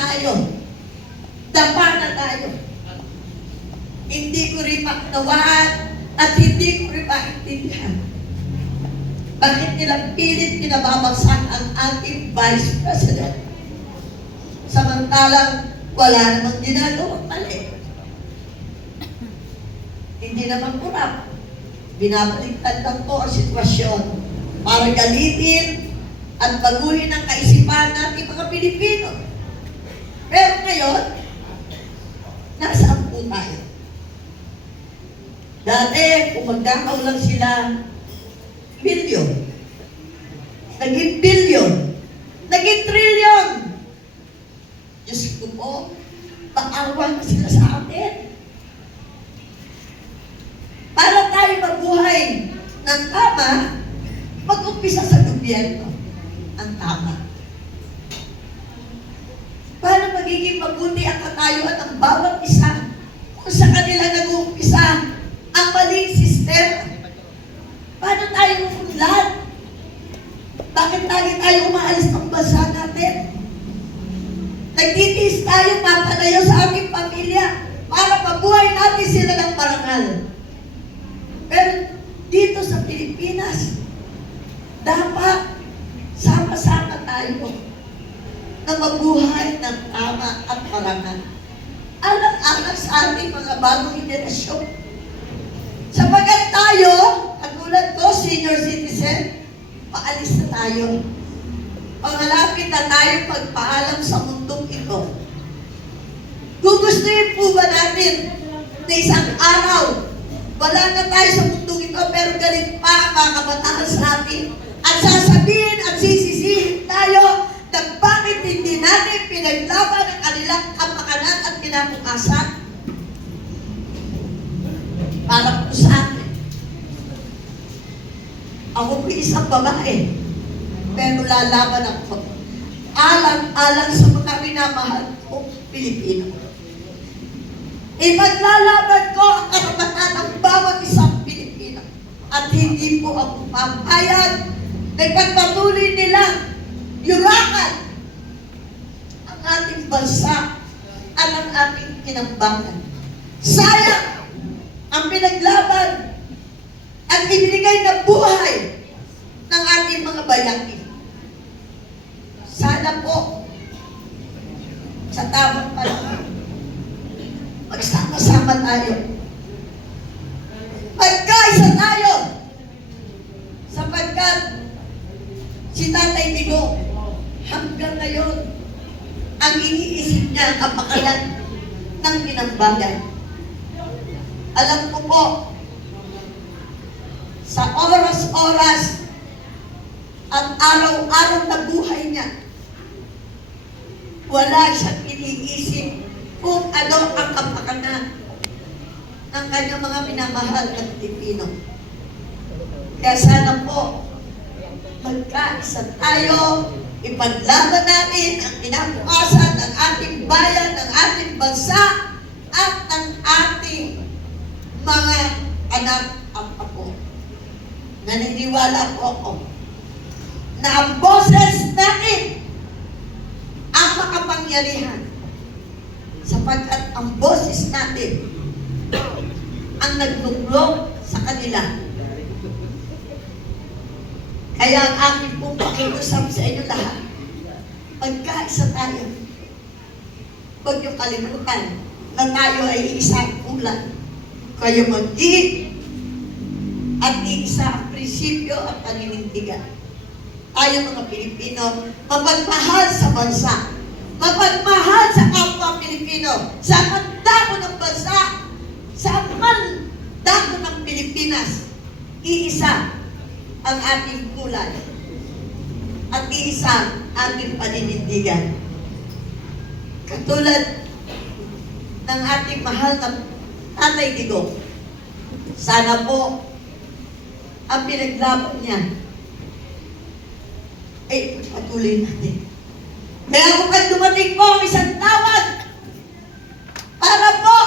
tayo. Dapa na tayo. Hindi ko rin maunawaan at hindi ko rin maintindihan. Bakit nila pilit pinababagsak ang ating Vice President? Samantalang wala namang ginagawang mali. Hindi naman kurap. Binabaliktad lang po ang sitwasyon para galitin at baguhin ang kaisipan natin mga Pilipino. Pero ngayon, nasaan po tayo? Dati, kung magkakaw lang sila, bilyon. Naging bilyon. Naging trilyon. Diyos ko po, paawan sila sa atin. Para tayo mabuhay ng tama, mag-umpisa sa gobyerno ang tama. Para magiging mabuti ang katayuan ng bawat isa kung sa kanila nag-uumpisa ang maling sistema. Paano tayo umunlad? Bakit lagi tayo umaalis ng bansa natin? Nagtitiis tayo papalayo sa ating pamilya para mabuhay natin sila ng parangal. Pero dito sa Pilipinas, dapat sama-sama tayo na mabuhay ng tama at parangal. Alang-alang sa ating mga bagong henerasyon. Sapagat tayo, katulad ko, senior citizen, paalis na tayo. Pangalapit na tayo magpaalam sa mundong ito. Gugustuhin po ba natin na isang araw, wala na tayo sa mundong ito, pero galing pa ang mga kabataan sa atin. At sasabihin at sisisihin tayo na bakit hindi natin pinaglaban ang kanilang kapakanan at kinabukasan para po sa atin. Ako po isang babae, pero lalaban ako alang-alang sa mga minamahal kong Pilipino. Ipaglalaban ko ang karapatan ng bawat isang Pilipino at hindi po ako papayag na ipagpatuloy nila yurakan ang ating bansa at ang ating kinambangan. Sayang ang pinaglaban at ibinigay na buhay ng ating mga bayani. Sana po sa tamang panahon magsama-sama tayo. Magkaisa tayo sapagkat si Tatay Digo hanggang ngayon ang iniisip niya ang kapakanan ng pinambagan. Alam ko po, sa oras-oras at araw-araw na buhay niya, wala siyang iniisip kung ano ang kapakanan ng kanyang mga minamahal na Pilipino. Kaya sana po, magkaisa tayo, ipaglaban natin ang kinabukasan ng ating bayan, ng ating bansa, at ng ating mga anak at apo. Naniniwala po ako na ang boses natin ang makapangyarihan sapagkat ang boses natin ang nagluglog sa kanila. Kaya ang aking pong pakiusap sa inyo lahat, magkaisa tayo. Huwag niyong kalimutan na tayo ay isang ulan. Kayo mag-iit at iisa ang prinsipyo at paninindigan. Tayo mga Pilipino, mapagmahal sa bansa, mapagmahal sa kapwa Pilipino, sa mandako ng bansa, sa mandako ng Pilipinas. Iisa ang ating kulay at iisa ang ating paninindigan. Katulad ng ating mahal na Tatay Digo, sana po ang pinaglaban niya ay patuloy natin. Kaya kung dumating po ang isang tawag para po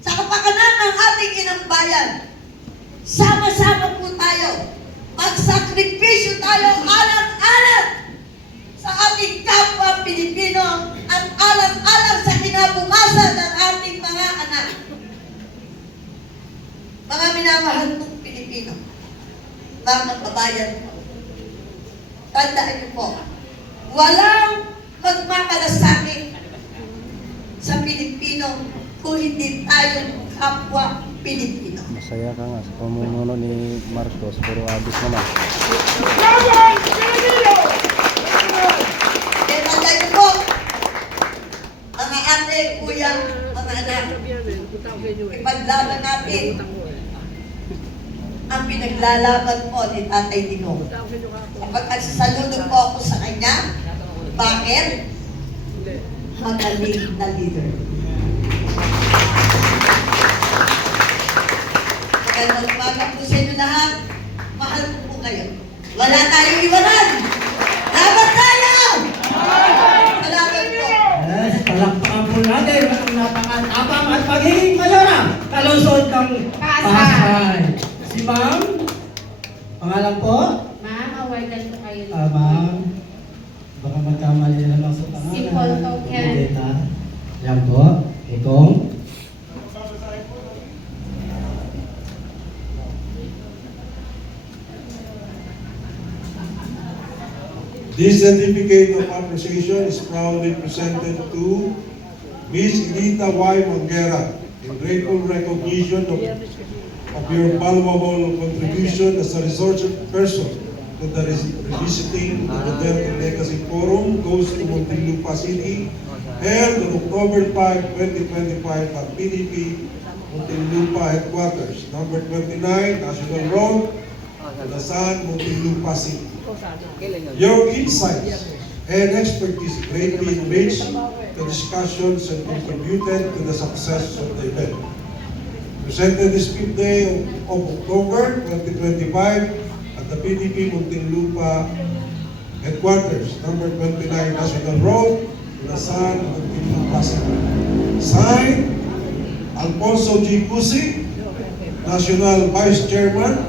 sa kapakanan ng ating inang bayan, sama-sama po tayo, magsakripisyo tayo alat-alat sa ating kapwa Pilipino at alang-alang sa kinabukasan ng ating mga anak. Mga minamahal kong Pilipino, mga kababayan ko, tandaan niyo po, walang magmamalasakit sa Pilipino kung hindi tayo kapwa Pilipino. Masaya ka nga sa pamumuno ni Marcos, pero abis naman. Kaya tandaan niyo po, mga ate, kuya, mga anak, ipaglaban natin ang pinaglalaban po ni Tatay Digong. Kapag sasalunod po ako sa kanya, bakit? Magaling na leader. Magandang umaga po sa inyo lahat. Mahal ko po kayo. Wala tayong iwanan. Laban tayo! Salamat po. Yes, palakpakan po natin ang napakatapang at magiging mayora kalusod ng Pasay. Si Ma'am, pangalan po? Ma'am, awardan ko kayo. Ma'am, baka magkamali na lang sa pangalan. Si Paul Token. Dita. Yan po. Ikong. This certificate of appreciation is proudly presented to Ms. Elita Y. Mangera in grateful recognition of your valuable contribution as a resource person to the Revisiting the Duterte Legacy Forum goes to Muntinlupa City, held on October 5, 2025 at PDP Muntinlupa Headquarters, number 29, National Road, Lasan, Muntinlupa City. Your insights and expertise greatly enriched the discussions and contributed to the success of the event. Presented this 5th day of October 2025 at the PDP Muntinlupa Headquarters, number 29 National Road, Lasan, Muntinlupa City. Signed, Alfonso G. Cusi, National Vice Chairman,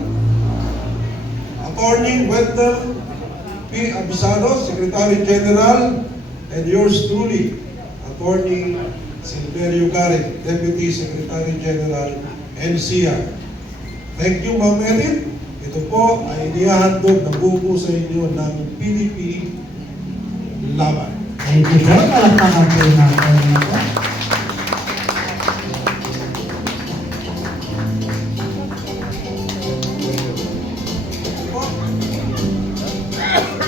Attorney Wendell P. Abisado, Secretary General, and yours truly, Attorney Silverio Garrett, Deputy Secretary General, NCR. Thank you, Ma'am Edith. Ito po ay inihahandog na buko sa inyo ng PDP Laban. Thank you po. Palakpakan po natin.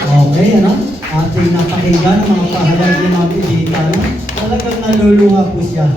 Okay, ano? Ating napakinggan ang mga pahayag ni Ma'am Edita. Talagang naluluha po siya.